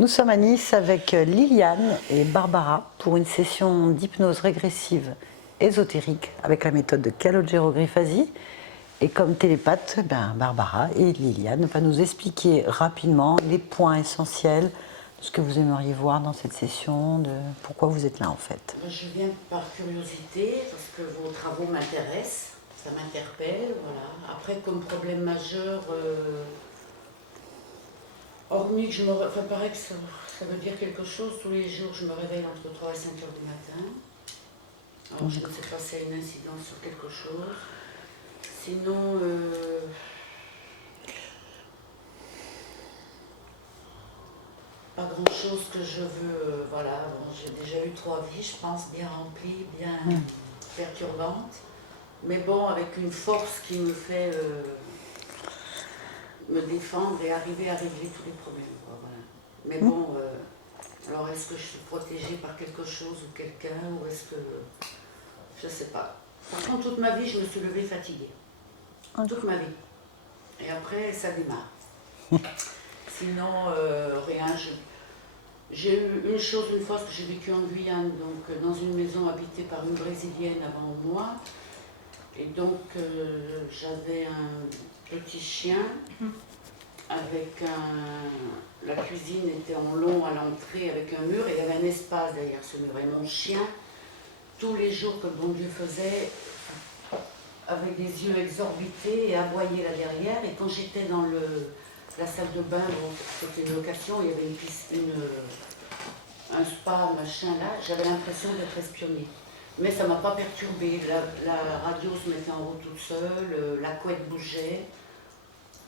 Nous sommes à Nice avec Liliane et Barbara pour une session d'hypnose régressive ésotérique avec la méthode de Calogero Grifasi. Et comme télépathe, Barbara et Liliane vont nous expliquer rapidement les points essentiels de ce que vous aimeriez voir dans cette session, de pourquoi vous êtes là en fait. Je viens par curiosité, parce que vos travaux m'intéressent, ça m'interpelle, voilà. Après, comme problème majeur, hormis que paraît que ça veut dire quelque chose, tous les jours je me réveille entre 3 et 5 heures du matin. Alors je ne sais pas s'il y a une incidence sur quelque chose. Sinon, pas grand chose que je veux, voilà. Bon, j'ai déjà eu 3 vies, je pense, bien remplies, bien perturbantes. Mais bon, avec une force qui me fait me défendre et arriver à régler tous les problèmes, quoi, voilà. Mais bon, alors est-ce que je suis protégée par quelque chose ou quelqu'un, ou est-ce que... Je ne sais pas. Par contre, toute ma vie, je me suis levée fatiguée. Toute ma vie. Et après, ça démarre. Sinon, rien. J'ai eu une chose une fois, parce que j'ai vécu en Guyane, donc dans une maison habitée par une Brésilienne avant moi. Et donc, j'avais un petit chien avec un... La cuisine était en long à l'entrée avec un mur et il y avait un espace derrière ce mur. Et mon chien, tous les jours que le bon Dieu faisait, avec des yeux exorbités et aboyait là derrière. Et quand j'étais dans la salle de bain, bon, c'était une location, il y avait une piscine, un spa, machin là, j'avais l'impression d'être espionnée. Mais ça ne m'a pas perturbée. La radio se mettait en route toute seule, la couette bougeait.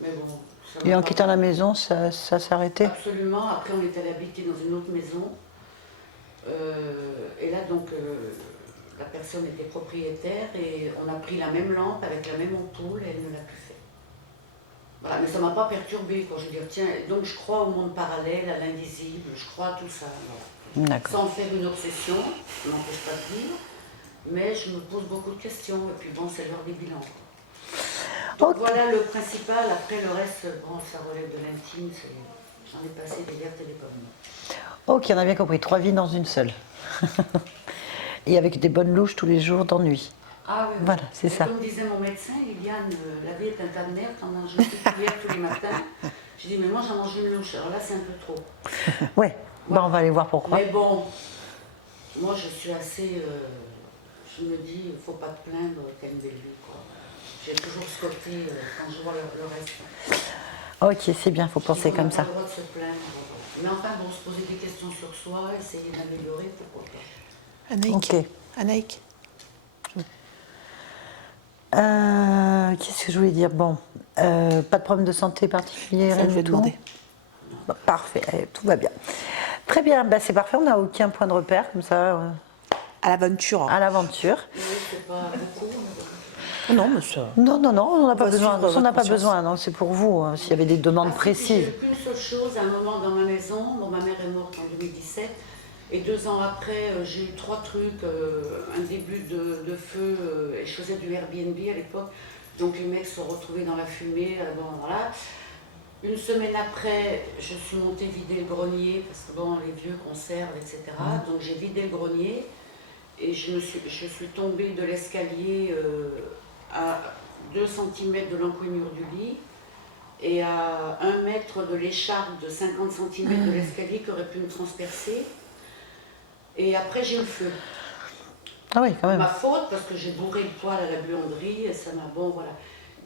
Mais bon. Et en quittant la maison, ça s'est arrêté? Absolument. Après, on est allé habiter dans une autre maison. Et là, donc, la personne était propriétaire et on a pris la même lampe avec la même ampoule et elle ne l'a plus fait. Voilà, mais ça ne m'a pas perturbée, quoi. Je veux dire, tiens, donc je crois au monde parallèle, à l'invisible, je crois à tout ça. Voilà. Sans faire une obsession, ça ne m'empêche pas de vivre, mais je me pose beaucoup de questions et puis bon, c'est l'heure des bilans. Donc voilà le principal, après le reste, bon, ça relève de l'intime, j'en ai passé des vertes et des pommes. Ok, on a bien compris, 3 vies dans une seule. Et avec des bonnes louches tous les jours d'ennui. Ah oui, voilà, c'est ça. Comme disait mon médecin, Liliane, la vie est un tas de merde, t'en manges une cuillère tous les matins. J'ai dit, mais moi j'en mange une louche, alors là c'est un peu trop. Ouais, voilà. On va aller voir pourquoi. Mais bon, moi je suis assez, je me dis, il ne faut pas te plaindre, t'as une belle vie, quoi. J'ai toujours ce côté, quand je vois le reste. Ok, c'est bien, il faut penser comme ça. On n'a pas le droit de se plaindre. Mais enfin, bon, se poser des questions sur soi, essayer d'améliorer, pourquoi pas. Anaïk. Ok. Anaïk. Qu'est-ce que je voulais dire? Bon, pas de problème de santé particulier, rien Je vais du tout. demander. Bon, parfait, allez, tout va bien. Très bien, c'est parfait, on n'a aucun point de repère, comme ça, À l'aventure. à l'aventure. Oui, c'est pas beaucoup. Non, mais ça. Non, on n'a pas va besoin, suivre on n'a votre pas conscience. besoin, non, c'est pour vous, s'il y avait des demandes précises. J'ai qu'une seule chose, à un moment dans ma maison, bon, ma mère est morte en 2017, et 2 ans après, j'ai eu 3 trucs, un début de feu, et je faisais du Airbnb à l'époque, donc les mecs se sont retrouvés dans la fumée, bon voilà. Une semaine après, je suis montée vider le grenier, parce que bon, les vieux conservent, etc. Donc j'ai vidé le grenier, et je suis tombée de l'escalier à 2 cm de l'encoignure du lit, et à 1 mètre de l'écharpe de 50 cm de l'escalier qui aurait pu me transpercer. Et après, j'ai eu le feu. Ah oui, quand même. Ma faute, parce que j'ai bourré le poêle à la buanderie, et ça m'a... Bon, voilà.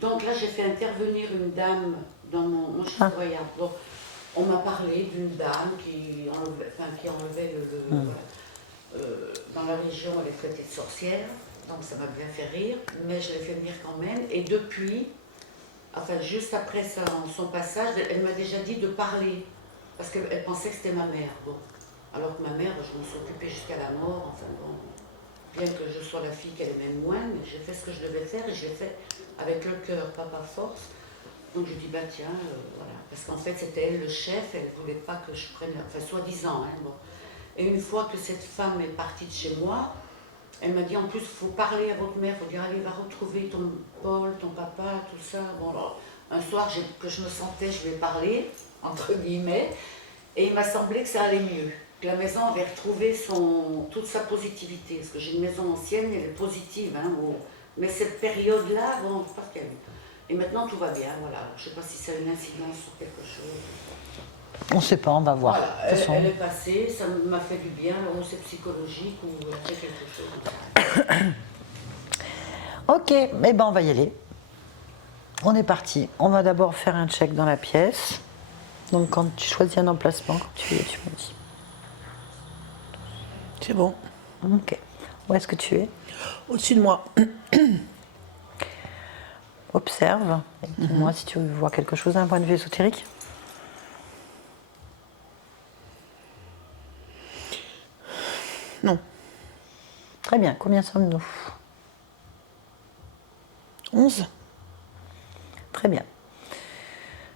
Donc là, j'ai fait intervenir une dame dans mon... Moi, je suis voyante. Bon, on m'a parlé d'une dame qui enlevait voilà. Dans la région, elle est traitée de sorcière, donc ça m'a bien fait rire, mais je l'ai fait venir quand même. Et depuis... Enfin, juste après son passage, elle m'a déjà dit de parler, parce qu'elle pensait que c'était ma mère. Bon. Alors que ma mère, je me suis occupée jusqu'à la mort, enfin bon, bien que je sois la fille qu'elle aimait moins, mais j'ai fait ce que je devais faire et je l'ai fait avec le cœur, pas par force. Donc je dis, bah tiens, voilà. Parce qu'en fait, c'était elle le chef, elle ne voulait pas que je prenne, enfin soi-disant, hein, bon. Et une fois que cette femme est partie de chez moi, elle m'a dit en plus, il faut parler à votre mère, il faut dire, allez, va retrouver ton Paul, ton papa, tout ça. Bon, alors, un soir que je me sentais, je vais parler, entre guillemets, Et il m'a semblé que ça allait mieux, que la maison avait retrouvé toute sa positivité. Parce que j'ai une maison ancienne, elle est positive, hein, mais cette période-là, bon, je pense qu'elle... Et maintenant tout va bien, voilà. Je ne sais pas si ça a une incidence sur quelque chose. On ne sait pas, on va voir. Voilà, De toute façon, elle est passée, ça m'a fait du bien, ou c'est psychologique, ou elle a fait quelque chose. ok, eh ben on va y aller. On est parti. On va d'abord faire un check dans la pièce. Donc quand tu choisis un emplacement, quand tu me dis. C'est bon. Ok. Où est-ce que tu es? Au-dessus de moi. Observe. Et dis-moi si tu vois quelque chose d'un point de vue ésotérique. Non. Très bien. Combien sommes-nous? 11. Très bien.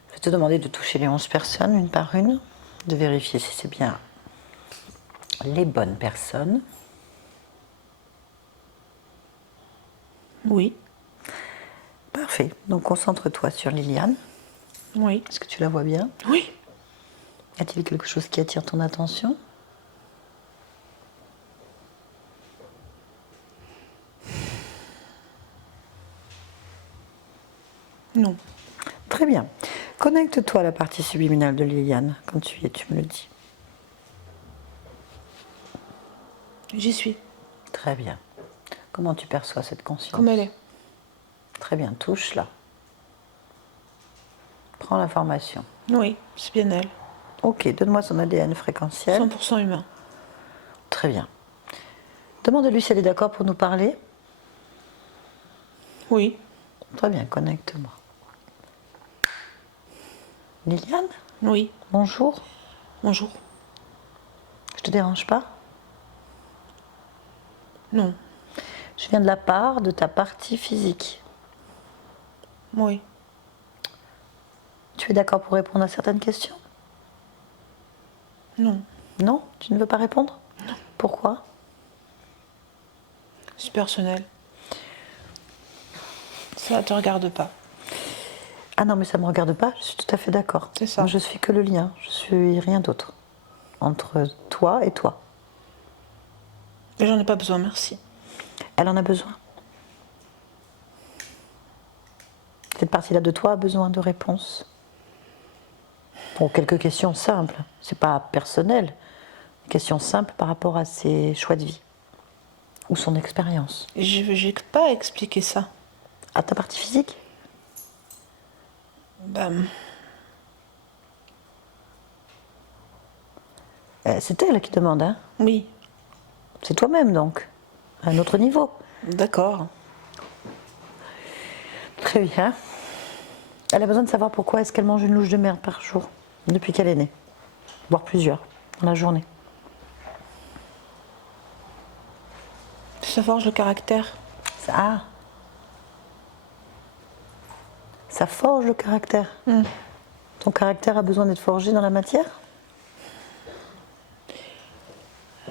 Je vais te demander de toucher les 11 personnes une par une, de vérifier si c'est bien les bonnes personnes. Oui. Parfait. Donc concentre-toi sur Liliane. Oui. Est-ce que tu la vois bien? Oui. Y a-t-il quelque chose qui attire ton attention? Non. Très bien. Connecte-toi à la partie subliminale de Liliane. Quand tu y es, tu me le dis. J'y suis. Très bien. Comment tu perçois cette conscience? Comme elle est. Très bien. Touche-la. Prends l'information. Oui, c'est bien elle. Ok, donne-moi son ADN fréquentiel. 100% humain. Très bien. Demande-lui si elle est d'accord pour nous parler. Oui. Très bien, connecte-moi. Liliane, Oui. bonjour. Bonjour. Je te dérange pas? Non. Je viens de la part de ta partie physique. Oui. Tu es d'accord pour répondre à certaines questions? Non. Non? Tu ne veux pas répondre? Non. Pourquoi? C'est personnel. Ça te regarde pas. Ah non, mais ça ne me regarde pas, je suis tout à fait d'accord. C'est ça. Je suis que le lien, je suis rien d'autre. Entre toi et toi. Mais j'en ai pas besoin, merci. Elle en a besoin. Cette partie-là de toi a besoin de réponses. Pour quelques questions simples, c'est pas personnel. Questions simples par rapport à ses choix de vie. Ou son expérience. J'ai pas expliqué ça. À ta partie physique? Ben, C'est elle qui demande, hein? oui. C'est toi-même donc, à un autre niveau. D'accord. Très bien. Elle a besoin de savoir pourquoi est-ce qu'elle mange une louche de merde par jour, depuis qu'elle est née. Voire plusieurs, dans la journée. Ça forge le caractère. Ah. Ça forge le caractère. Ton caractère a besoin d'être forgé dans la matière?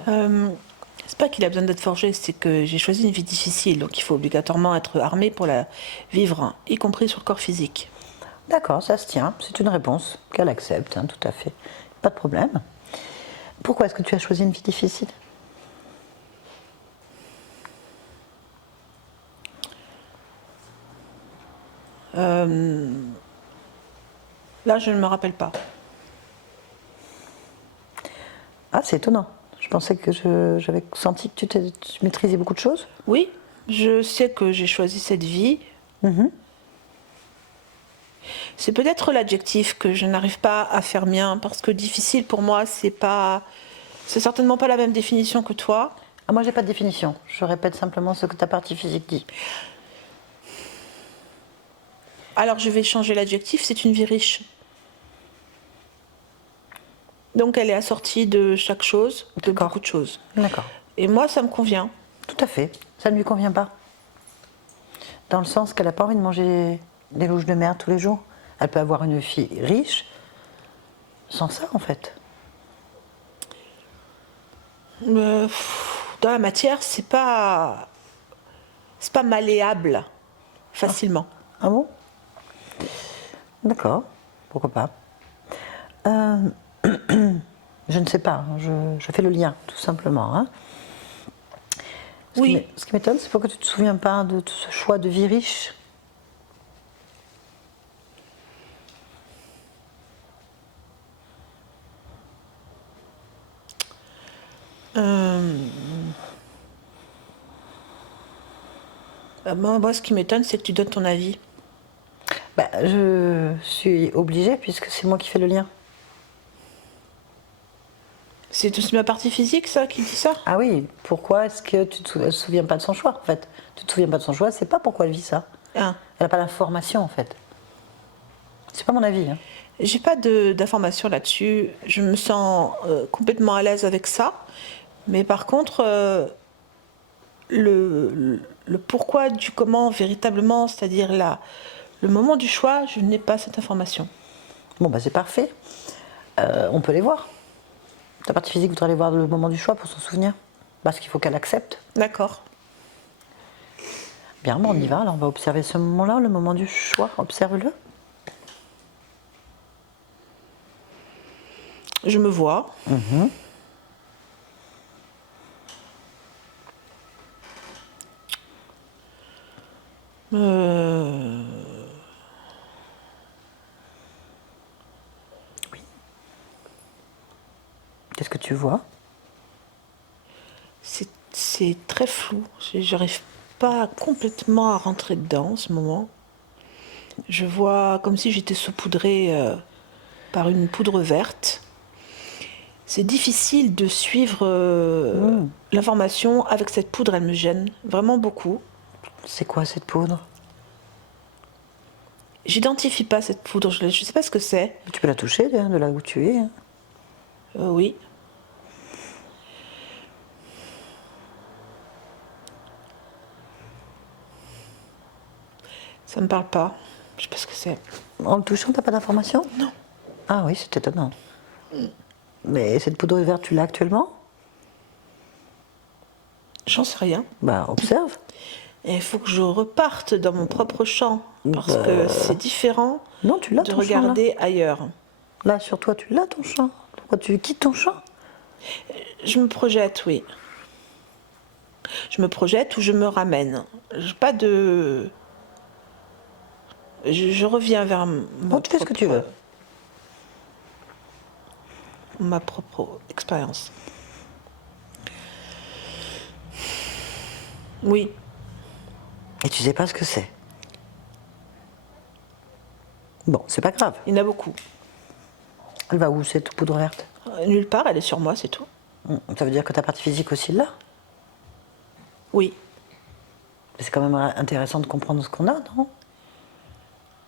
C'est pas qu'il a besoin d'être forgé, c'est que j'ai choisi une vie difficile, donc il faut obligatoirement être armé pour la vivre, hein, y compris sur le corps physique. D'accord, ça se tient. C'est une réponse qu'elle accepte, hein, tout à fait. Pas de problème. Pourquoi est-ce que tu as choisi une vie difficile? Là, je ne me rappelle pas. Ah, c'est étonnant. Je pensais que j'avais senti que tu maîtrisais beaucoup de choses. Oui, je sais que j'ai choisi cette vie. C'est peut-être l'adjectif que je n'arrive pas à faire mien, parce que difficile pour moi, c'est certainement pas la même définition que toi. Ah, moi, j'ai pas de définition. Je répète simplement ce que ta partie physique dit. Alors je vais changer l'adjectif, c'est une vie riche. Donc elle est assortie de chaque chose, de D'accord. beaucoup de choses. D'accord. Et moi, ça me convient. Tout à fait. Ça ne lui convient pas. Dans le sens qu'elle n'a pas envie de manger des louches de merde tous les jours. Elle peut avoir une fille riche sans ça, en fait. Dans la matière, c'est pas malléable facilement. Ah bon? D'accord. Pourquoi pas. Je ne sais pas, je fais le lien, tout simplement. Hein. Oui. Ce qui m'étonne, c'est pourquoi tu ne te souviens pas de ce choix de vie riche. Moi, ce qui m'étonne, c'est que tu donnes ton avis. Bah, je suis obligée puisque c'est moi qui fais le lien. C'est aussi ma partie physique, ça, qui dit ça? Ah oui, pourquoi est-ce que tu ne te souviens pas de son choix en fait? Tu te souviens pas de son choix, c'est pas pourquoi elle vit ça. Ah. Elle n'a pas d'information en fait. C'est pas mon avis. Hein. J'ai pas d'informations là-dessus. Je me sens complètement à l'aise avec ça. Mais par contre, le pourquoi du comment véritablement, c'est-à-dire le moment du choix, je n'ai pas cette information. Bon bah c'est parfait. On peut les voir. Ta partie physique voudrait aller voir le moment du choix pour s'en souvenir. Parce qu'il faut qu'elle accepte. D'accord. Bien, bon, on y va. Alors on va observer ce moment-là, le moment du choix. Observe-le. Je me vois. Qu'est-ce que tu vois? C'est très flou. J'arrive pas complètement à rentrer dedans en ce moment. Je vois comme si j'étais saupoudrée par une poudre verte. C'est difficile de suivre l'information avec cette poudre, elle me gêne vraiment beaucoup. C'est quoi cette poudre? J'identifie pas cette poudre, je sais pas ce que c'est. Tu peux la toucher de là où tu es. Hein. Oui. Ça me parle pas. Je sais pas ce que c'est. En le touchant, t'as pas d'information? Non. Ah oui, c'est étonnant. Mais cette poudre verte, tu l'as actuellement? J'en sais rien. Bah, observe. Et il faut que je reparte dans mon propre champ. Parce que c'est différent Non, tu l'as de ton champ, regarder ailleurs. là. Là, sur toi, tu l'as ton champ. Pourquoi tu quittes ton champ? Je me projette, oui. Je me projette ou je me ramène. J'ai pas de... Je reviens vers Bon, tu fais ce que tu veux. Ma propre expérience. Oui. Et tu sais pas ce que c'est. Bon, c'est pas grave. Il y en a beaucoup. Elle va où cette poudre verte? Nulle part, elle est sur moi, c'est tout. Ça veut dire que ta partie physique aussi là? Oui. C'est quand même intéressant de comprendre ce qu'on a, non?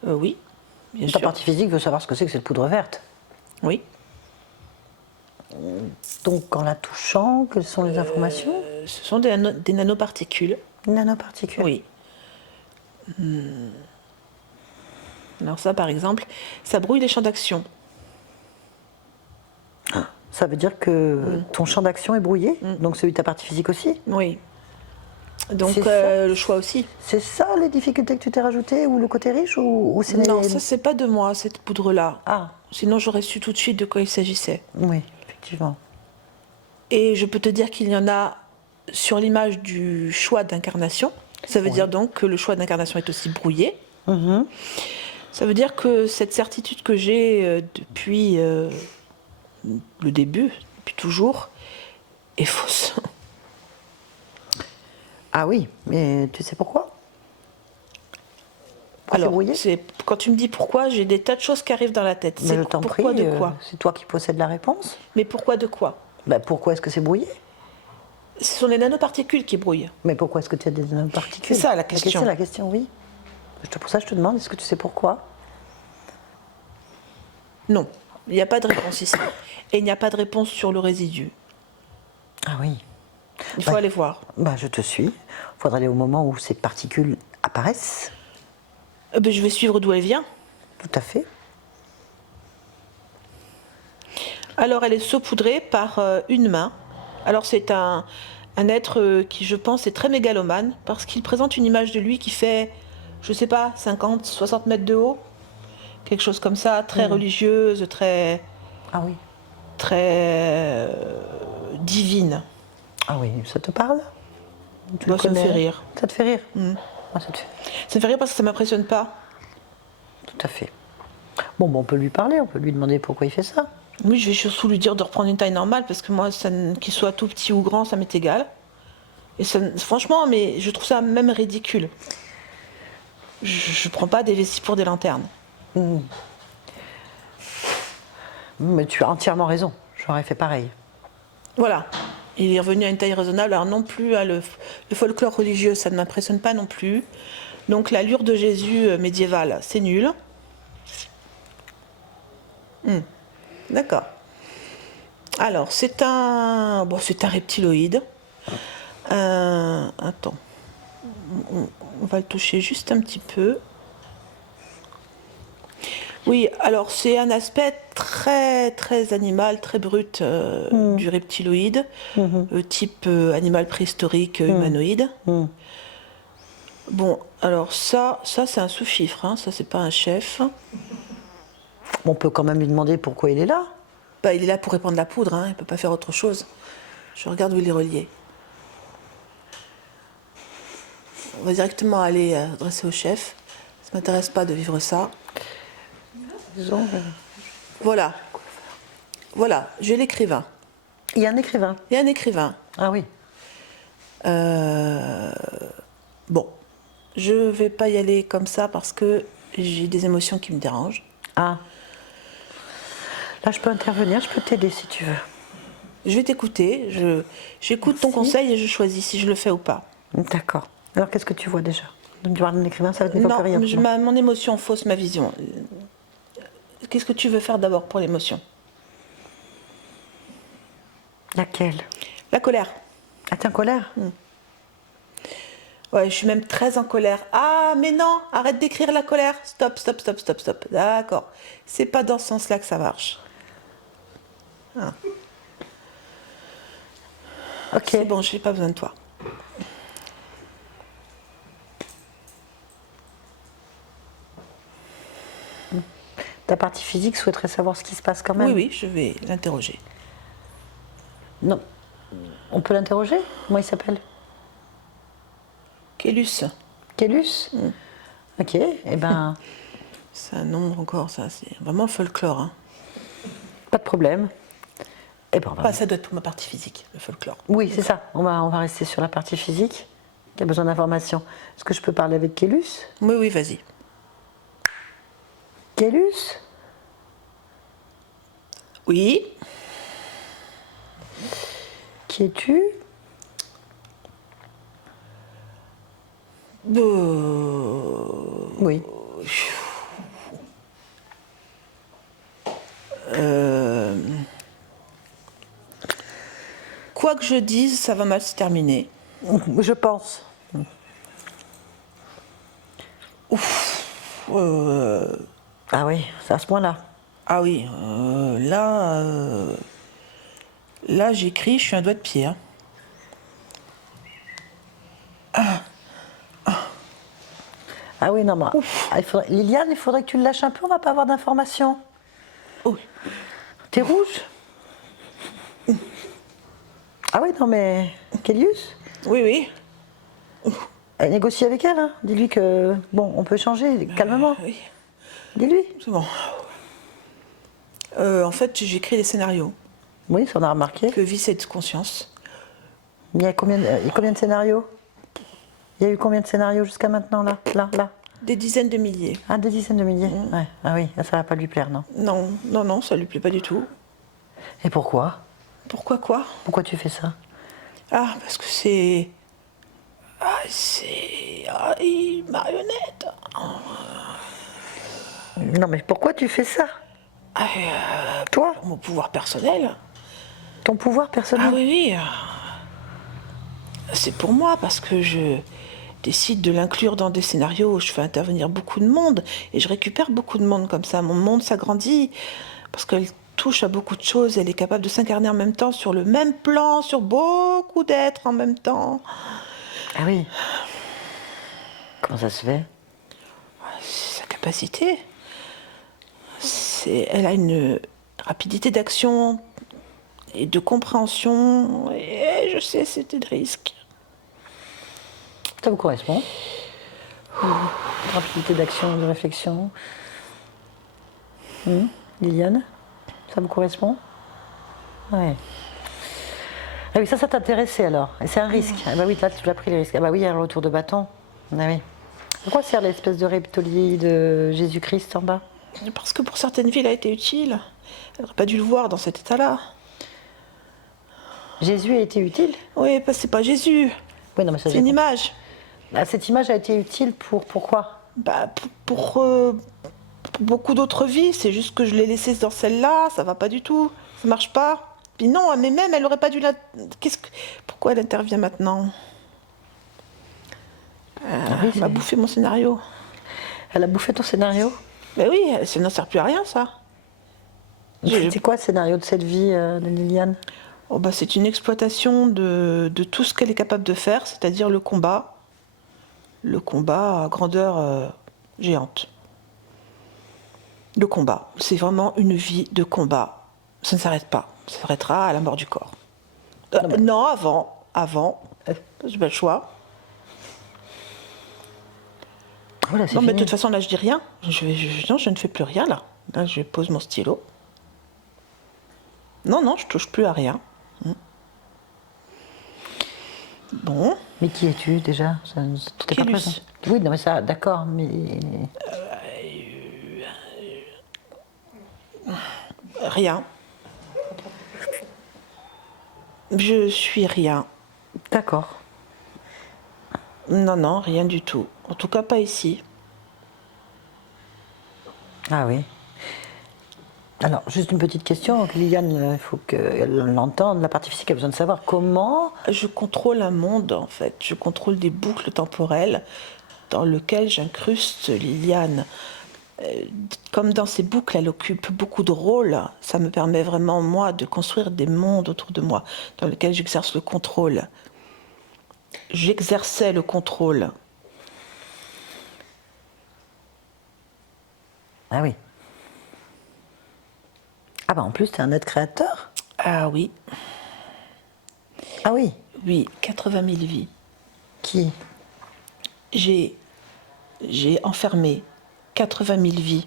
Oui, bien Ta sûr. partie physique veut savoir ce que c'est que cette poudre verte. Oui. Donc en la touchant, quelles sont les informations? Ce sont des nanoparticules. Nanoparticules. Oui. Alors ça, par exemple, ça brouille les champs d'action. Ça veut dire que ton champ d'action est brouillé, donc celui de ta partie physique aussi? Oui. Donc C'est ça. le choix aussi. C'est ça les difficultés que tu t'es rajoutées, ou le côté riche, ou c'est Non, les... ça c'est pas de moi, cette poudre-là. Ah, Sinon j'aurais su tout de suite de quoi il s'agissait. oui, effectivement. Et je peux te dire qu'il y en a sur l'image du choix d'incarnation. Ça veut dire donc que le choix d'incarnation est aussi brouillé. Ça veut dire que cette certitude que j'ai depuis le début, depuis toujours, est fausse. Ah oui, mais tu sais pourquoi? Pourquoi c'est Alors, brouillé? quand tu me dis pourquoi, j'ai des tas de choses qui arrivent dans la tête. Mais C'est je t'en prie, pourquoi de quoi? c'est toi qui possèdes la réponse. Mais pourquoi de quoi? Bah, pourquoi est-ce que c'est brouillé? Ce sont les nanoparticules qui brouillent. Mais pourquoi est-ce que tu as des nanoparticules? C'est ça, la question. C'est la question, oui. Pour ça, je te demande, est-ce que tu sais pourquoi? Non, il n'y a pas de réponse ici. Et il n'y a pas de réponse sur le résidu. Ah oui. Il faut aller voir. Bah, je te suis. Il faudra aller au moment où ces particules apparaissent. Je vais suivre d'où elle vient. Tout à fait. Alors, elle est saupoudrée par une main. Alors, c'est un être qui, je pense, est très mégalomane parce qu'il présente une image de lui qui fait, je sais pas, 50, 60 mètres de haut. Quelque chose comme ça, très religieuse, très... Ah oui. très divine. Ah oui, ça te parle? Tu Moi, le ça me connais? fait rire. Ça te fait rire? Ah, ça te fait Ça me fait rire parce que ça m'impressionne pas. tout à fait. Bon, on peut lui parler, on peut lui demander pourquoi il fait ça. Oui, je vais surtout lui dire de reprendre une taille normale parce que moi, qu'il soit tout petit ou grand, ça m'est égal. Et franchement, mais je trouve ça même ridicule. Je prends pas des vessies pour des lanternes. Mais tu as entièrement raison, j'aurais fait pareil. Voilà. Il est revenu à une taille raisonnable. Alors non plus, hein, le folklore religieux, ça ne m'impressionne pas non plus. Donc l'allure de Jésus médiéval, c'est nul. D'accord. Alors, c'est un reptiloïde. Attends. On va le toucher juste un petit peu. Oui, alors c'est un aspect très très animal, très brut du reptiloïde, type animal préhistorique humanoïde. Bon, alors ça c'est un sous-fifre, hein, ça c'est pas un chef. On peut quand même lui demander pourquoi il est là. Bah, il est là pour répandre la poudre, hein, il peut pas faire autre chose. Je regarde où il est relié. On va directement aller adresser au chef. Ça m'intéresse pas de vivre ça. Disons, Voilà. Voilà, j'ai l'écrivain. il y a un écrivain. Il y a un écrivain. Ah oui. Bon, je vais pas y aller comme ça parce que j'ai des émotions qui me dérangent. Ah. Là, je peux intervenir, je peux t'aider si tu veux. Je vais t'écouter, j'écoute ton Merci. conseil et je choisis si je le fais ou pas. D'accord. Alors, qu'est-ce que tu vois déjà? Donc, tu vois un écrivain, ça ne t'évoque Non, rien. mon émotion fausse ma vision. Qu'est-ce que tu veux faire d'abord pour l'émotion? Laquelle? La colère. Ah, t'es en colère? Ouais, je suis même très en colère. Ah, mais non, arrête d'écrire la colère. Stop, stop, stop, stop, stop. D'accord. C'est pas dans ce sens-là que ça marche. Ok. C'est bon, j'ai pas besoin de toi. Ta partie physique souhaiterait savoir ce qui se passe quand même? Oui, oui, je vais l'interroger. Non. On peut l'interroger? Comment il s'appelle? Kélus. Kélus? Ok, eh ben, C'est un nom encore, ça, c'est vraiment folklore. Hein. pas de problème. Eh ben, on va- Ah, ça doit être pour ma partie physique, le folklore. Oui, c'est ça. On va rester sur la partie physique. Qui a besoin d'informations. Est-ce que je peux parler avec Kélus? Oui, oui, vas-y. Kélus? Oui. Qui es-tu? Oui. Quoi que je dise, ça va mal se terminer. Je pense. Ah oui, c'est à ce point-là. Ah oui, là j'écris, je suis un doigt de pied. Hein. Ah oui, non, mais Liliane, il faudrait que tu le lâches un peu, on va pas avoir d'informations. Oh, T'es rouge? Ah oui, non, mais Kélius, oui, oui. négocie avec elle, hein. Dis-lui que, bon, on peut changer, calmement. Oui, Dis-lui. c'est bon. En fait, j'écris des scénarios Oui, ça on a remarqué. que vit cette conscience. Il y a combien de scénarios? Il y a eu combien de scénarios jusqu'à maintenant, là? Des dizaines de milliers. Ah, des dizaines de milliers. Ouais. Ah oui, ça va pas lui plaire, non? Non, non, non, ça lui plaît pas du tout. Et pourquoi? Pourquoi quoi? Pourquoi tu fais ça? Ah, parce que c'est... Ah, c'est... Ah, une marionnette. Non, mais pourquoi tu fais ça? Toi, Mon pouvoir personnel. ton pouvoir personnel? Ah oui, oui. C'est pour moi, parce que je décide de l'inclure dans des scénarios où je fais intervenir beaucoup de monde, et je récupère beaucoup de monde comme ça. Mon monde s'agrandit, parce qu'elle touche à beaucoup de choses, elle est capable de s'incarner en même temps sur le même plan, sur beaucoup d'êtres en même temps. Ah oui. Comment ça se fait? C'est sa capacité. Elle a une rapidité d'action et de compréhension. Et je sais, c'était de risque. Ça vous correspond? Rapidité d'action, de réflexion. Liliane, ça vous correspond? Ouais. Ah oui, ça t'intéressait alors. Et c'est un risque. Ah bah oui, là, tu as pris les risques. Ah bah oui, il y a le retour de bâton. Ah oui. Pourquoi sert l'espèce de reptilier de Jésus-Christ en bas? Parce que pour certaines vies, il a été utile. Elle n'aurait pas dû le voir dans cet état-là. Jésus a été utile? Oui, parce que c'est pas Jésus. Oui, non, mais ça, C'est une image. Ah, cette image a été utile pour pourquoi? Bah, pour beaucoup d'autres vies, c'est juste que je l'ai laissée dans celle-là, ça va pas du tout, ça marche pas. Puis non, mais même, elle aurait pas dû la... Pourquoi elle intervient maintenant? Oui, Elle m'a bouffé mon scénario. Elle a bouffé ton scénario? Mais oui, ça ne sert plus à rien, ça. C'est quoi le scénario de cette vie de Liliane? Oh, bah, c'est une exploitation de tout ce qu'elle est capable de faire, c'est-à-dire le combat. Le combat à grandeur géante. Le combat, c'est vraiment une vie de combat. Ça ne s'arrête pas. Ça s'arrêtera à la mort du corps. Non, avant. J'ai pas le choix. Voilà, c'est Non, mais de fini. toute façon, là, je dis rien. Non, je ne fais plus rien, là. Là, je pose mon stylo. Non, je touche plus à rien. Bon. Mais qui es-tu déjà? T'es pas Qui, présent. Lucie? Oui, non, mais ça, d'accord, mais. Rien. Je suis rien. D'accord. Non, rien du tout. En tout cas, pas ici. Ah oui. Alors, juste une petite question. Liliane, il faut qu'elle l'entende. La partie physique a besoin de savoir comment. Je contrôle un monde, en fait. Je contrôle des boucles temporelles dans lesquelles j'incruste Liliane. Comme dans ces boucles, elle occupe beaucoup de rôles. Ça me permet vraiment, moi, de construire des mondes autour de moi dans lesquels j'exerce le contrôle. J'exerçais le contrôle. Ah oui. Ah bah en plus, t'es un être créateur. Ah oui, Ah oui. oui, 80 000 vies. Qui? J'ai enfermé 80 000 vies.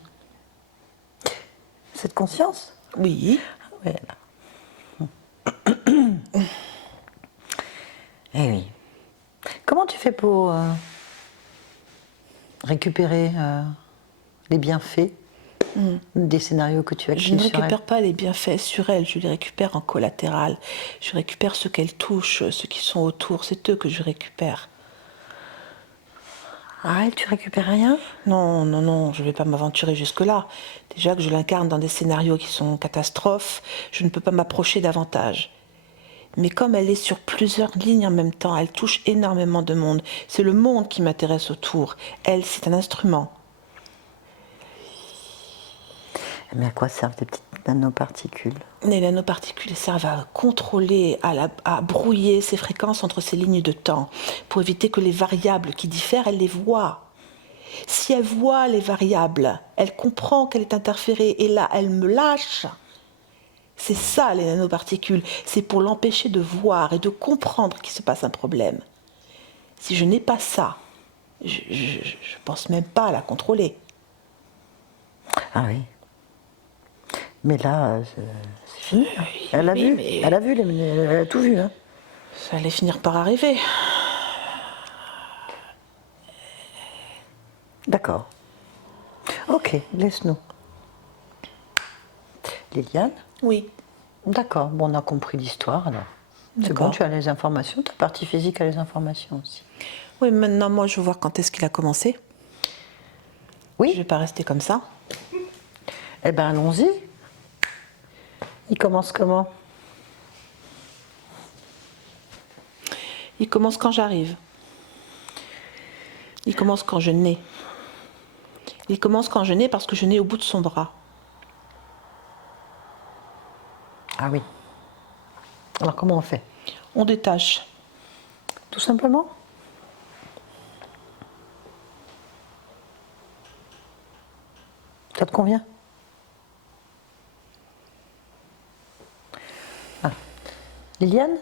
Cette conscience? Oui, Oui. Eh oui. Comment tu fais pour récupérer les bienfaits des scénarios que tu as je ne créés sur elle? récupère pas les bienfaits sur elle, je les récupère en collatéral. Je récupère ce qu'elle touche, ceux qui sont autour, c'est eux que je récupère. Ah, elle, tu récupères rien? Non, je ne vais pas m'aventurer jusque-là. Déjà que je l'incarne dans des scénarios qui sont catastrophes, je ne peux pas m'approcher davantage. Mais comme elle est sur plusieurs lignes en même temps, elle touche énormément de monde. C'est le monde qui m'intéresse autour. Elle, c'est un instrument. Mais à quoi servent des petites nanoparticules? Les nanoparticules servent à contrôler, à brouiller ces fréquences entre ces lignes de temps, pour éviter que les variables qui diffèrent, elle les voit. Si elle voit les variables, elle comprend qu'elle est interférée, et là, elle me lâche. C'est ça, les nanoparticules. C'est pour l'empêcher de voir et de comprendre qu'il se passe un problème. Si je n'ai pas ça, je pense même pas à la contrôler. Ah oui. Mais là, c'est fini. Elle a oui, vu. mais- Elle a vu, elle a tout vu. Hein. Ça allait finir par arriver. D'accord. Ok, laisse-nous. Liliane? Oui. D'accord, bon, on a compris l'histoire alors. C'est D'accord. bon, tu as les informations, ta partie physique a les informations aussi. Oui, maintenant, moi, je veux voir quand est-ce qu'il a commencé. Oui. Je vais pas rester comme ça. Eh bien, allons-y. Il commence comment? Il commence quand j'arrive. Il commence quand je nais. Il commence quand je nais parce que je nais au bout de son bras. Ah oui. Alors, comment on fait? On détache. Tout simplement? Ça te convient? Ah, Liliane?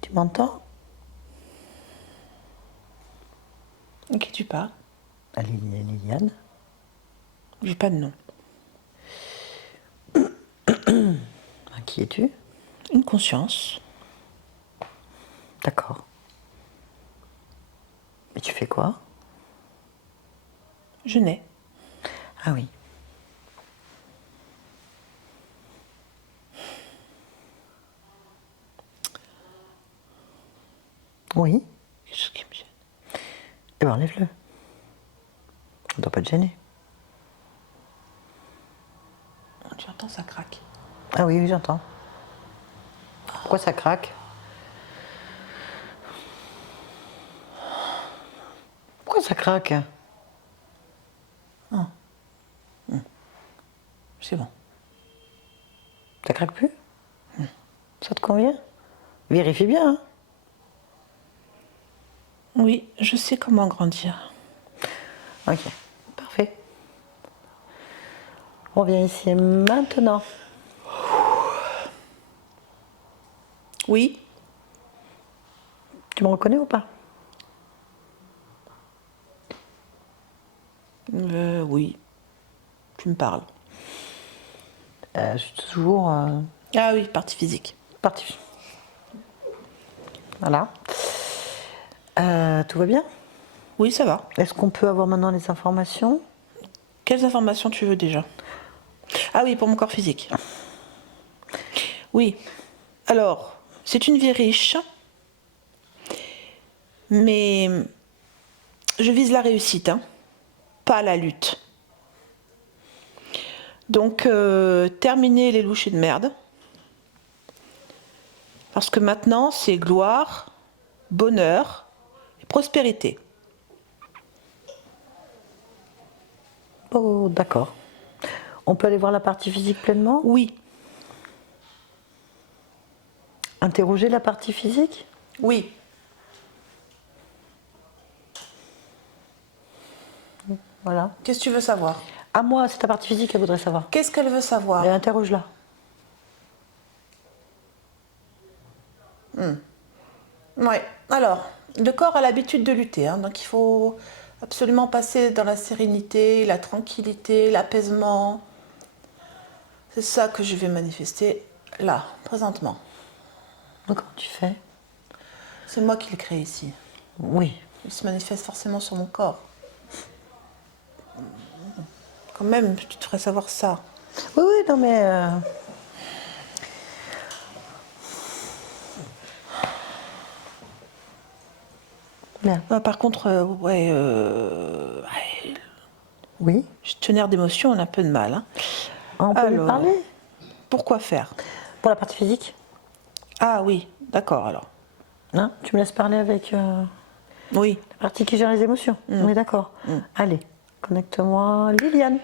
Tu m'entends? Ok, tu parles. Ah, Liliane? J'ai pas de nom. Ah, qui es-tu? Une conscience. D'accord. Et tu fais quoi? Je nais. Ah oui. Oui. Quelque chose qui me gêne. Eh ben enlève-le. On ne doit pas te gêner. Tu entends, ça craque. Ah oui, oui, j'entends. Pourquoi ça craque? Pourquoi ça craque? C'est bon. Ça craque plus? Ça te convient? Vérifie bien, hein. Oui, je sais comment grandir. Ok, parfait. On vient ici maintenant. Oui, Tu me reconnais ou pas? oui. Tu me parles. Je suis toujours Ah oui, partie physique. partie. Voilà. Tout va bien? Oui, ça va. Est-ce qu'on peut avoir maintenant les informations? Quelles informations tu veux déjà? Ah oui, pour mon corps physique. Oui. Alors, c'est une vie riche, mais je vise la réussite, hein, pas la lutte. Donc, terminer les louchées de merde. Parce que maintenant, c'est gloire, bonheur et prospérité. Oh, d'accord. On peut aller voir la partie physique pleinement? Oui, Interroger la partie physique? oui. Voilà. Qu'est-ce que tu veux savoir? À moi, c'est ta partie physique qu'elle voudrait savoir. Qu'est-ce qu'elle veut savoir? Et interroge-la. Oui. Alors, le corps a l'habitude de lutter, hein, donc il faut absolument passer dans la sérénité, la tranquillité, l'apaisement. C'est ça que je vais manifester là, présentement. Donc, comment tu fais? C'est moi qui l'ai créé ici. Oui. Il se manifeste forcément sur mon corps. Quand même, tu devrais savoir ça. Oui, oui, non mais... Bien. Par contre, ouais, Oui. gestionnaire d'émotions, on a un peu de mal. Hein. On peut lui Alors, parler? pourquoi faire? Pour la partie physique? Ah oui, d'accord alors. Hein? Tu me laisses parler avec Oui. la partie qui gère les émotions? On est d'accord? Allez, connecte-moi Liliane.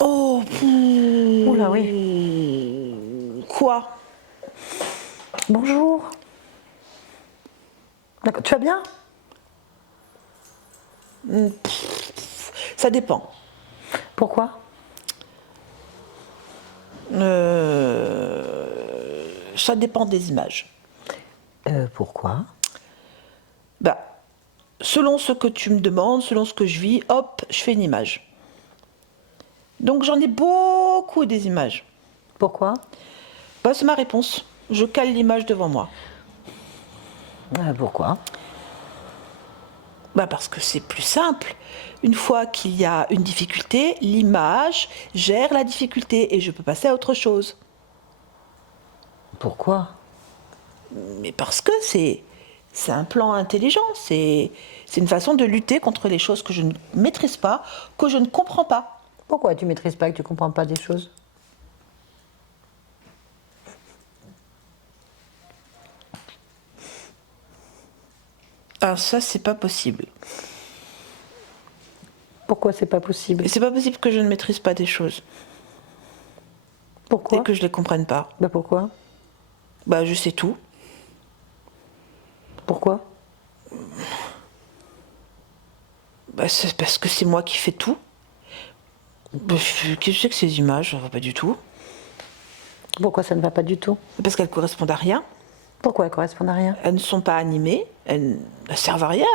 Oh, Oula, oui. Quoi? Bonjour. D'accord. Tu vas bien? Ça dépend. Pourquoi? Ça dépend des images. Pourquoi? Bah, selon ce que tu me demandes, selon ce que je vis, hop, je fais une image. Donc j'en ai beaucoup des images. Pourquoi? Bah, c'est ma réponse. Je cale l'image devant moi. Pourquoi? Bah parce que c'est plus simple. Une fois qu'il y a une difficulté, l'image gère la difficulté et je peux passer à autre chose. Pourquoi? Mais parce que c'est un plan intelligent, c'est une façon de lutter contre les choses que je ne maîtrise pas, que je ne comprends pas. Pourquoi tu maîtrises pas, que tu comprends pas des choses? Alors ça, c'est pas possible. Pourquoi c'est pas possible? Et c'est pas possible que je ne maîtrise pas des choses Pourquoi? et que je les comprenne pas. Bah pourquoi? Bah je sais tout. Pourquoi? Bah, c'est parce que c'est moi qui fais tout. Qu'est-ce que c'est que ces images? Ça va pas du tout. Pourquoi ça ne va pas du tout? Parce qu'elles correspondent à rien. Pourquoi elles correspondent à rien? Elles ne sont pas animées. Elles ne servent à rien.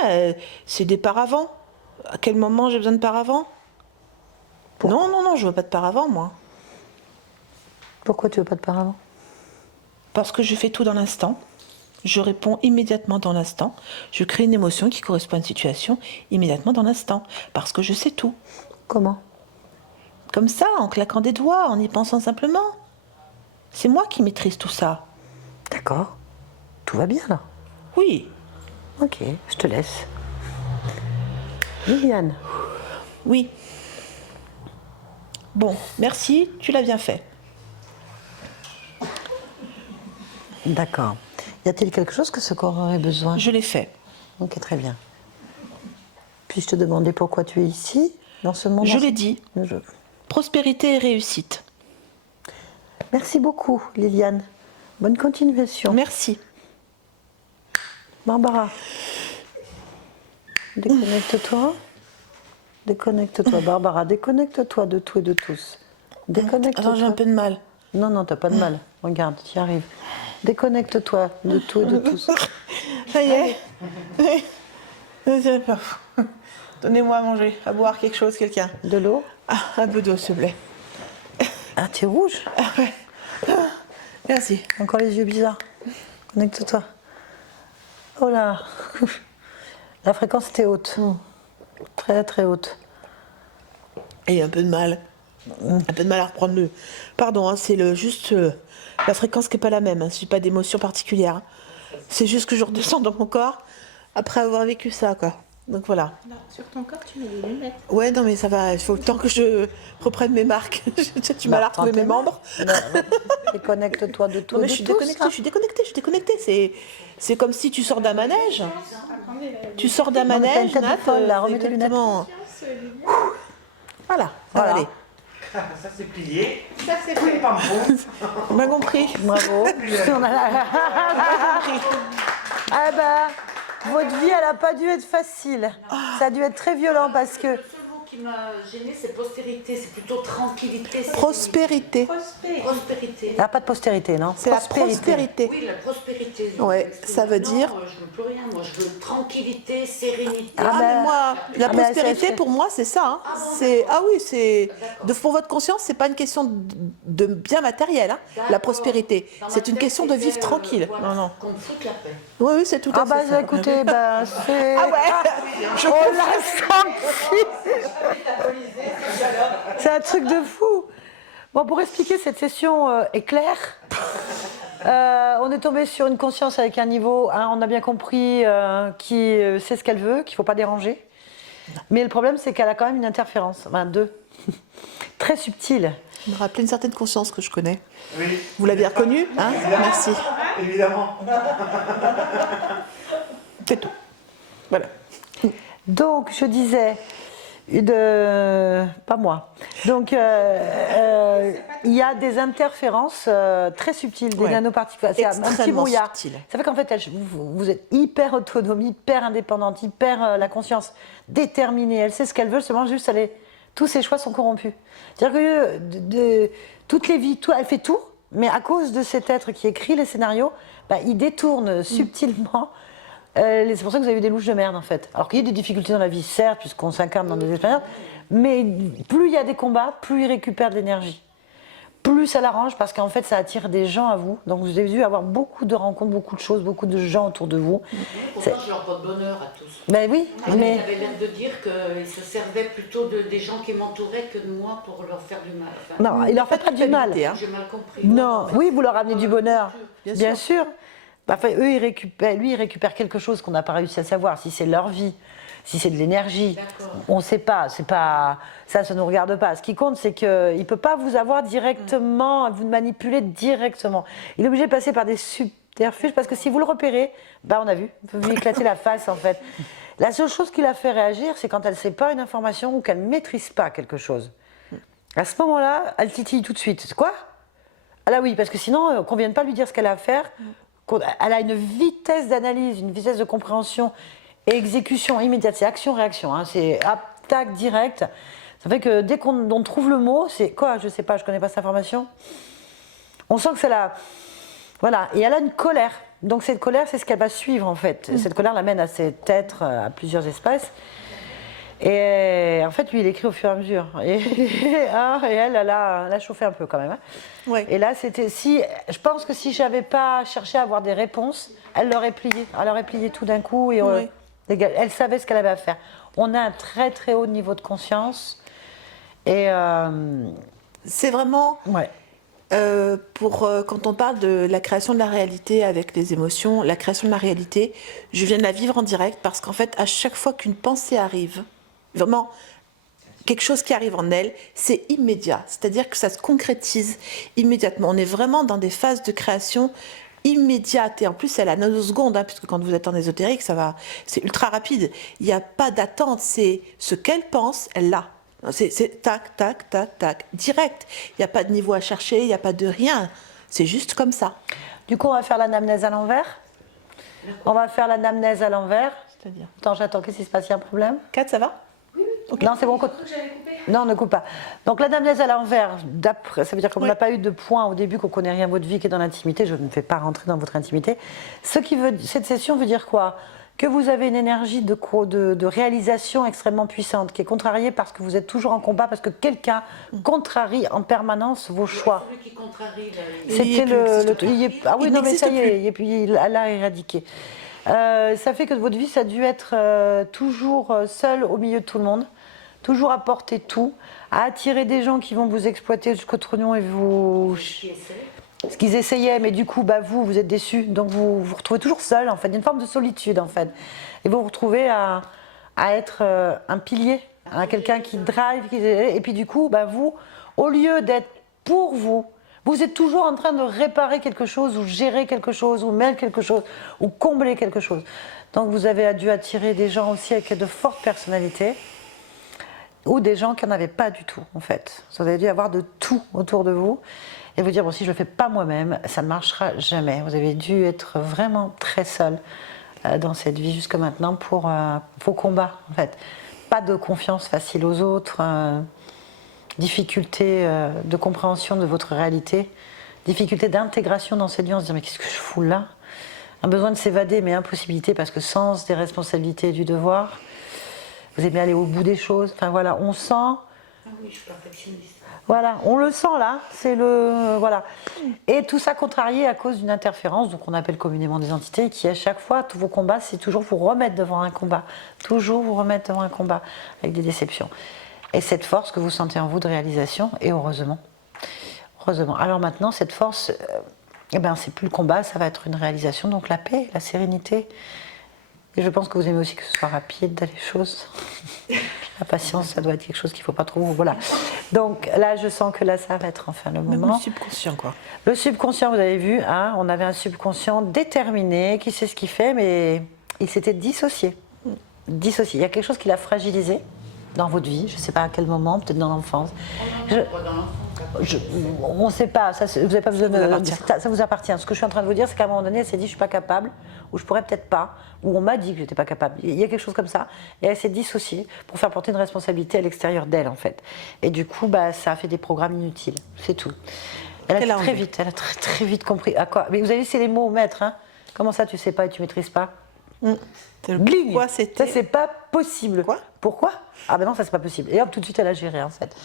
C'est des paravents. À quel moment j'ai besoin de paravents? Non, non, non, je veux pas de paravents, moi. Pourquoi tu veux pas de paravent? Parce que je fais tout dans l'instant. Je réponds immédiatement dans l'instant. Je crée une émotion qui correspond à une situation immédiatement dans l'instant. Parce que je sais tout. Comment? Comme ça, en claquant des doigts, en y pensant simplement. C'est moi qui maîtrise tout ça. D'accord. Tout va bien là. Oui. Ok, je te laisse. Liliane. Oui. Bon, merci, tu l'as bien fait. D'accord. Y a-t-il quelque chose que ce corps aurait besoin? Je l'ai fait. Ok, très bien. Puis-je te demander pourquoi tu es ici, dans ce monde? Je l'ai dit. Je- Prospérité et réussite. Merci beaucoup, Liliane. Bonne continuation. Merci. Barbara. Déconnecte-toi. Déconnecte-toi, Barbara. Déconnecte-toi de tout et de tous. Déconnecte-toi. Attends, j'ai un peu de mal. Non, non, t'as pas de mal. Regarde, tu y arrives. Déconnecte-toi de tout et de tous. Ça y est. Donnez-moi à manger, à boire quelque chose, quelqu'un. De l'eau? Ah, un peu d'eau, s'il te plaît. Ah, tu es rouge? Ah, ouais. Ah, merci. Encore les yeux bizarres. Connecte-toi. Oh là. La fréquence était haute. Très très haute. Et un peu de mal. Un peu de mal à reprendre le. Pardon, hein, c'est juste la fréquence qui n'est pas la même. Hein, je n'ai pas d'émotion particulière. Hein. C'est juste que je redescends dans mon corps après avoir vécu ça, quoi. Donc voilà. Non, sur ton corps, tu mets des lunettes. Ouais, non, mais ça va. Il faut le temps que je reprenne mes marques. J'ai du mal à retrouver mes membres. Déconnecte-toi de tout Non, et mais de je suis tous. déconnectée, je suis déconnectée, je suis déconnectée. C'est comme si tu sors d'un manège. Attendez, là, Tu sors d'un Non, mais t'as une manège, tête de Nat, folle, là. c'est Remets tes lunettes. exactement- Voilà, ça Voilà. va aller. Ça c'est plié. ça c'est fait. Pas bon. On a compris. Bravo. On a la- Ah bah, votre vie, elle n'a pas dû être facile. Ça a dû être très violent parce que... Le seul mot qui m'a gêné, c'est postérité. C'est plutôt tranquillité. Prospérité. Prospérité. Il n'y a pas de postérité, non? C'est la prospérité. Oui, la prospérité. Ouais, Parce que ça veut maintenant, dire- je veux plus rien. Moi, je veux tranquillité, sérénité. Ah, Ah, ben, mais moi, la ah, ben, prospérité, c'est- pour moi, c'est ça. Hein. Ah bon, C'est d'accord. ah oui, c'est D'accord. pour votre conscience, c'est pas une question de bien matériel. Hein, la D'accord. prospérité, Dans ma c'est une tête, question de c'était, vivre tranquille. voilà, Non, non. qu'on me foute la paix. Oui, oui, c'est tout à Ah bah fait ça. écoutez, bah c'est... Ah ouais. On l'a senti. C'est un truc de fou. Bon, pour expliquer cette session éclair, on est tombé sur une conscience avec un niveau, hein, on a bien compris, qui sait ce qu'elle veut, qu'il ne faut pas déranger. Mais le problème, c'est qu'elle a quand même une interférence, enfin deux, très subtile. Me rappeler une certaine conscience que je connais. Oui. Vous l'avez reconnue, hein? Merci. Évidemment. C'est tout. Voilà. Donc, je disais, pas moi. Donc, il y a des interférences très subtiles, des Ouais. nanoparticules. C'est un petit Extrêmement brouillard. subtil. Ça fait qu'en fait, vous êtes hyper autonome, hyper indépendante, hyper la conscience déterminée. Elle sait ce qu'elle veut, seulement juste, tous ses choix sont corrompus. C'est-à-dire que toutes les vies, elle fait tout, mais à cause de cet être qui écrit les scénarios, bah, il détourne subtilement. C'est pour ça que vous avez eu des louches de merde en fait. Alors qu'il y a des difficultés dans la vie, certes, puisqu'on s'incarne dans des expériences, mais plus il y a des combats, plus il récupère de l'énergie. Plus ça l'arrange parce qu'en fait ça attire des gens à vous. Donc vous avez dû avoir beaucoup de rencontres, beaucoup de choses, beaucoup de gens autour de vous. Pourtant, je leur porte bonheur à tous. Ben oui, Mais mais il avait l'air de dire qu'ils se servaient plutôt des gens qui m'entouraient que de moi pour leur faire du mal. Enfin, non, il leur fait pas du mal. culpabilité, hein. j'ai mal compris. Non, oui, vous leur amenez du bonheur, Bien bien sûr. Bah, enfin, eux, lui, il récupère quelque chose qu'on n'a pas réussi à savoir. Si c'est leur vie, si c'est de l'énergie, D'accord. on ne sait pas. C'est pas ça, ça nous regarde pas. Ce qui compte, c'est qu'il ne peut pas vous avoir directement, vous manipuler directement. Il est obligé de passer par des subterfuges parce que si vous le repérez, bah, on a vu, vous lui éclater la face en fait. La seule chose qui la fait réagir, c'est quand elle ne sait pas une information ou qu'elle ne maîtrise pas quelque chose. À ce moment-là, elle titille tout de suite. C'est quoi? Ah là oui, parce que sinon, qu'on ne vienne pas lui dire ce qu'elle a à faire. Elle a une vitesse d'analyse, une vitesse de compréhension et exécution immédiate. C'est action-réaction, hein. C'est attaque directe. Ça fait que dès qu'on trouve le mot, c'est quoi? Je sais pas, je connais pas cette information. On sent que c'est la... Voilà, et elle a une colère. Donc cette colère, c'est ce qu'elle va suivre en fait. Cette colère l'amène à cet être, à plusieurs espaces. Et en fait, lui, il écrit au fur et à mesure. Et elle a chauffé un peu quand même. Hein. Ouais. Et là, je pense que si j'avais pas cherché à avoir des réponses, elle l'aurait plié. Elle aurait plié tout d'un coup. Et Oui. elle savait ce qu'elle avait à faire. On a un très très haut niveau de conscience. Et C'est vraiment... ouais. Quand on parle de la création de la réalité avec les émotions, la création de la réalité, je viens de la vivre en direct parce qu'en fait, à chaque fois qu'une pensée arrive, vraiment quelque chose qui arrive en elle, c'est immédiat. C'est-à-dire que ça se concrétise immédiatement. On est vraiment dans des phases de création immédiate. Et en plus, c'est à la nanoseconde, hein, puisque quand vous êtes en ésotérique, c'est ultra rapide. Il n'y a pas d'attente. C'est ce qu'elle pense, elle l'a. C'est tac, tac, tac, tac, direct. Il n'y a pas de niveau à chercher, il n'y a pas de rien. C'est juste comme ça. Du coup, on va faire l'anamnèse à l'envers. On va faire l'anamnèse à l'envers. C'est-à-dire Attends, j'attends. Qu'est-ce qui se passe? Il y a un problème? Kat, ça va? Non, c'est bon. Non, ne coupe pas. Donc l'anamnèse à l'envers, ça veut dire qu'on n'a pas eu de point au début, qu'on ne connaît rien de votre vie, qui est dans l'intimité. Je ne vais pas rentrer dans votre intimité. Cette session veut dire quoi? Que vous avez une énergie de réalisation extrêmement puissante, qui est contrariée parce que vous êtes toujours en combat, parce que quelqu'un contrarie en permanence vos choix. Celui qui contrarie, là, C'était ah oui, Il non, mais ça y n'existe est, et puis il l'a éradiqué. Ça fait que votre vie, ça a dû être toujours seul au milieu de tout le monde, toujours à porter tout, à attirer des gens qui vont vous exploiter jusqu'au trognon et vous... qui essaie. Ce qu'ils essayaient, mais du coup, vous êtes déçus, donc vous vous retrouvez toujours seul, en fait. Il y a une forme de solitude, en fait. Et vous vous retrouvez à être un pilier, à quelqu'un qui drive, et puis du coup, vous, au lieu d'être pour vous, vous êtes toujours en train de réparer quelque chose, ou gérer quelque chose, ou mettre quelque chose, ou combler quelque chose. Donc vous avez dû attirer des gens aussi avec de fortes personnalités, ou des gens qui n'en avaient pas du tout, en fait. Vous avez dû avoir de tout autour de vous. Et vous dire, bon, si je ne le fais pas moi-même, ça ne marchera jamais. Vous avez dû être vraiment très seul dans cette vie jusque maintenant pour vos combats, en fait. Pas de confiance facile aux autres, difficulté de compréhension de votre réalité, difficulté d'intégration dans cette vie, en se disant, mais qu'est-ce que je fous là? Un besoin de s'évader, mais impossibilité, parce que sens des responsabilités et du devoir. Vous aimez aller au bout des choses. Enfin voilà, on sent... Ah oui, je suis perfectionniste. Voilà, on le sent là, c'est le... voilà. Et tout ça contrarié à cause d'une interférence, donc on appelle communément des entités, qui à chaque fois, tous vos combats, c'est toujours vous remettre devant un combat. Toujours vous remettre devant un combat, avec des déceptions. Et cette force que vous sentez en vous de réalisation, et heureusement. Heureusement. Alors maintenant, cette force, c'est plus le combat, ça va être une réalisation, donc la paix, la sérénité. Et je pense que vous aimez aussi que ce soit rapide, les choses. La patience, ça doit être quelque chose qu'il ne faut pas trop... Voilà. Donc là, je sens que là, ça va être enfin le moment. Même le subconscient, quoi. Le subconscient, vous avez vu, hein, on avait un subconscient déterminé, qui sait ce qu'il fait, mais il s'était dissocié. Dissocié. Il y a quelque chose qui l'a fragilisé dans votre vie, je ne sais pas à quel moment, peut-être dans l'enfance. On ne sait pas, ça, vous n'avez pas besoin ça vous appartient. Ce que je suis en train de vous dire, c'est qu'à un moment donné, elle s'est dit, je ne suis pas capable, ou je pourrais peut-être pas, ou on m'a dit que je n'étais pas capable. Il y a quelque chose comme ça, et elle s'est dissociée pour faire porter une responsabilité à l'extérieur d'elle, en fait. Et du coup, ça a fait des programmes inutiles, c'est tout. Elle a très très vite compris à quoi. Mais vous avez vu, c'est les mots au maître, hein. Comment ça, tu sais pas et tu maîtrises pas? Bling. Pourquoi Ça, c'est pas possible. Quoi? Pourquoi? Ah ben non, ça c'est pas possible. Et hop, tout de suite, elle a géré, en fait.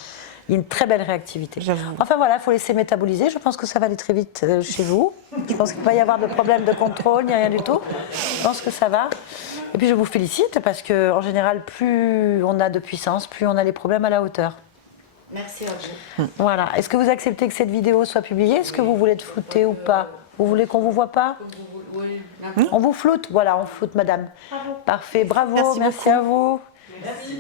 Il y a une très belle réactivité. J'avoue. Enfin voilà, il faut laisser métaboliser. Je pense que ça va aller très vite chez vous. Je pense qu'il ne va pas y avoir de problème de contrôle, ni rien du tout. Je pense que ça va. Et puis je vous félicite parce qu'en général, plus on a de puissance, plus on a les problèmes à la hauteur. Merci à vous. Voilà. Est-ce que vous acceptez que cette vidéo soit publiée? Est-ce que vous voulez être flouté ou pas? Vous voulez qu'on ne vous voit pas? Oui, On vous floute? Voilà, on floute, madame. Bravo. Parfait, bravo, merci beaucoup. à vous. merci.